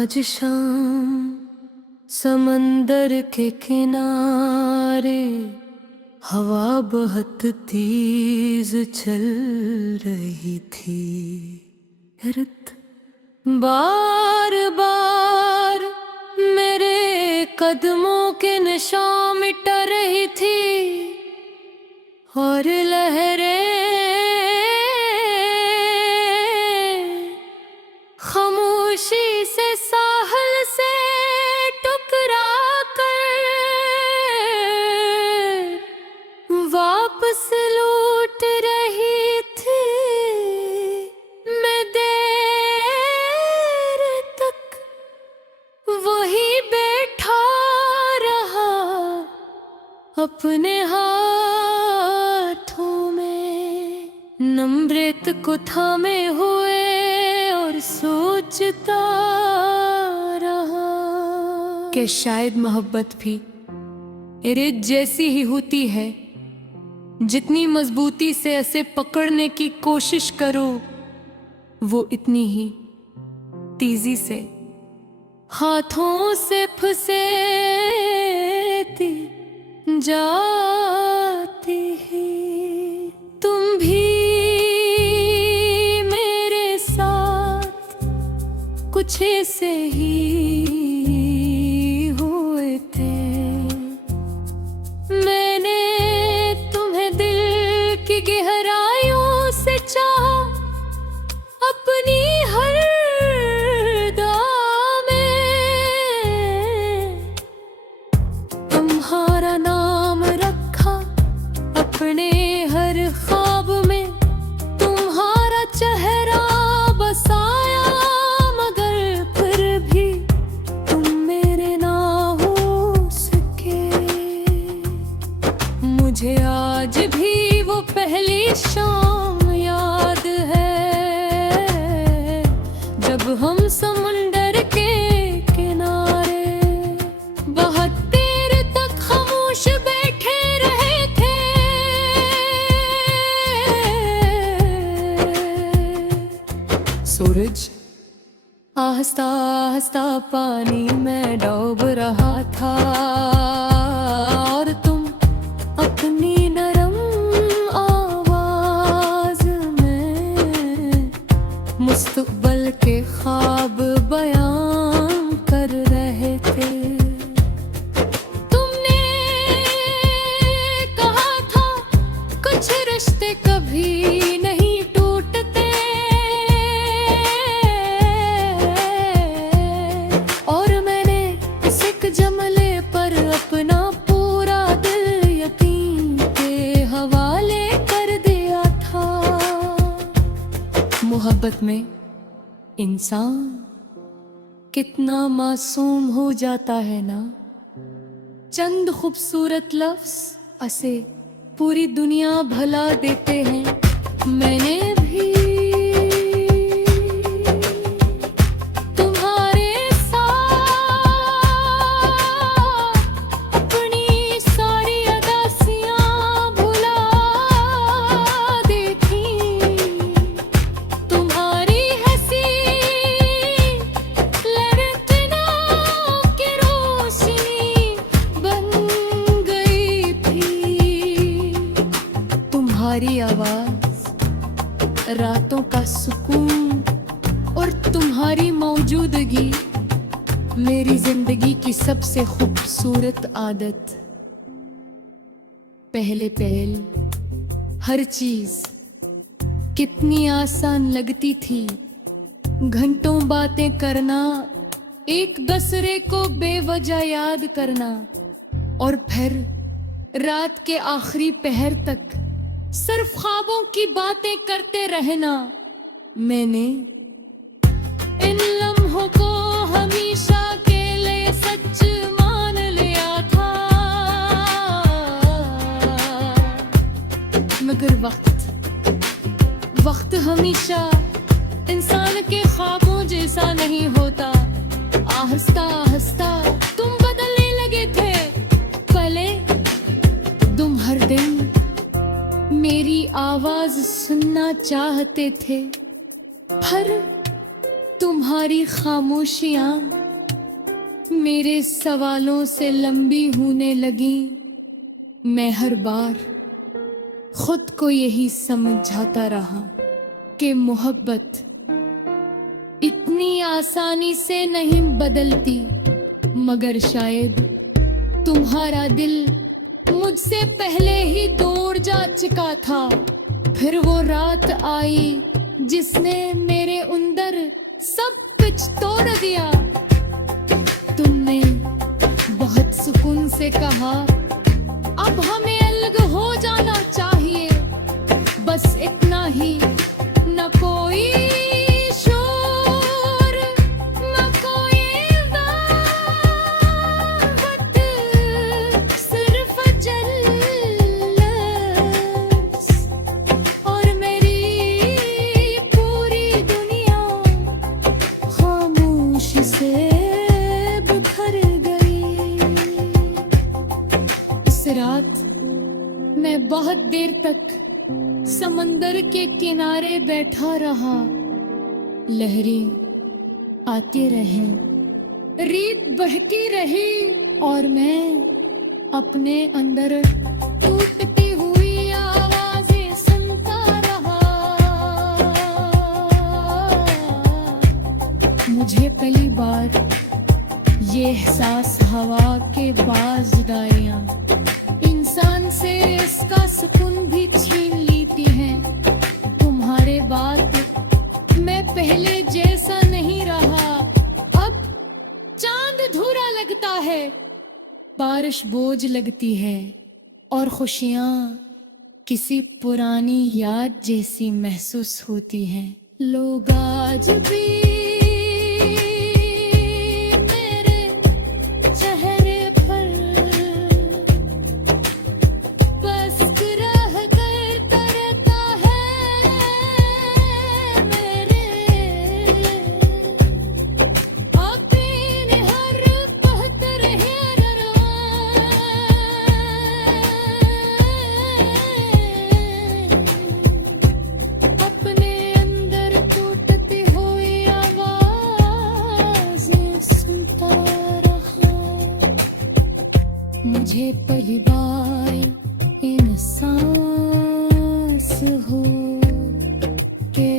आज शाम समंदर के किनारे हवा बहुत तेज चल रही थी। रत बार बार मेरे कदमों के निशान मिटा रही थी और लहरें खामोशी से साहल से टकरा कर वापस लौट रही थी। मैं देर तक वहीं बैठा रहा अपने हाथों में नम्रत को थामे हुए और सोचता रहा कि शायद मोहब्बत भी रेत जैसी ही होती है, जितनी मजबूती से इसे पकड़ने की कोशिश करो वो इतनी ही तेजी से हाथों से फंसेती जाती है। तुम भी मेरे साथ कुछ ऐसे ही हुए थे। मैंने तुम्हें दिल की गहराइयों से चाहा, अपनी हर दुआ में तुम्हारा नाम रखा, अपने हर ख्वाब में तुम्हारा चेहरा बसाया, मगर फिर भी तुम मेरे ना हो सके। मुझे आज भी वो पहली शाम याद है जब हम समुंदर के किनारे बहुत देर तक खामोश बैठे रहे थे। सूरज आहिस्ता आहिस्ता पानी में डूब रहा था और तुम अपनी नरम आवाज में मुस्तकबिल के ख्वाब बयान कर रहे थे। तुमने कहा था कुछ रिश्ते कभी नहीं टूटते, और मैंने इस एक जमले पर अपना पूरा दिल यकीन के हवाले कर दिया था। मोहब्बत में इंसान कितना मासूम हो जाता है ना। चंद खूबसूरत लफ्ज असे पूरी दुनिया भला देते हैं। मैंने भी तुम्हारे साथ अपनी सारी अदासियां भुला दी थी। तुम्हारी हंसी लहरों की रोशनी बन गई थी। तुम्हारी आवाज रातों का सुकून और तुम्हारी मौजूदगी मेरी जिंदगी की सबसे खूबसूरत आदत। पहले पहल हर चीज कितनी आसान लगती थी। घंटों बातें करना, एक दूसरे को बेवजह याद करना, और फिर रात के आखिरी पहर तक सिर्फ ख्वाबों की बातें करते रहना। मैंने इन लम्हों को हमेशा के लिए सच मान लिया था, मगर वक्त हमेशा इंसान के ख्वाबों जैसा नहीं होता। आहिस्ता आहिस्ता तुम बदलने लगे थे। पहले तुम हर दिन आवाज सुनना चाहते थे, पर तुम तुम्हारी खामोशियां मेरे सवालों से लंबी होने लगी। मैं हर बार खुद को यही समझाता रहा कि मोहब्बत इतनी आसानी से नहीं बदलती, मगर शायद तुम्हारा दिल मुझसे पहले ही दूर जा चुका था। फिर वो रात आई जिसने मेरे अंदर सब कुछ तोड़ दिया। तुमने बहुत सुकून से कहा, अब हमें अलग हो जाना चाहिए, बस इतना ही, न कोई शोर, न कोई दावत, सिर्फ जलस और मेरी पूरी दुनिया खामोशी से बिखर गई। उस रात मैं बहुत देर तक समंदर के किनारे बैठा रहा। लहरें आती रहे, रेत बहती रही और मैं अपने अंदर टूटती हुई आवाजें सुनता रहा। मुझे पहली बार ये एहसास हवा के बाज़गारियां इंसान से इसका सुकून भी छीन लेती हैं। तुम्हारे बाद मैं पहले जैसा नहीं रहा। अब चांद धूरा लगता है, बारिश बोझ लगती है और खुशियां किसी पुरानी याद जैसी महसूस होती हैं। लोग आज भी मेरे चेहरे पर बस रह कर तरता है मेरे। अपने हर पहत रहे अपने अंदर टूटती हुई आवाज़ें सुनता रहा। मुझे पहली बार एहसास हो के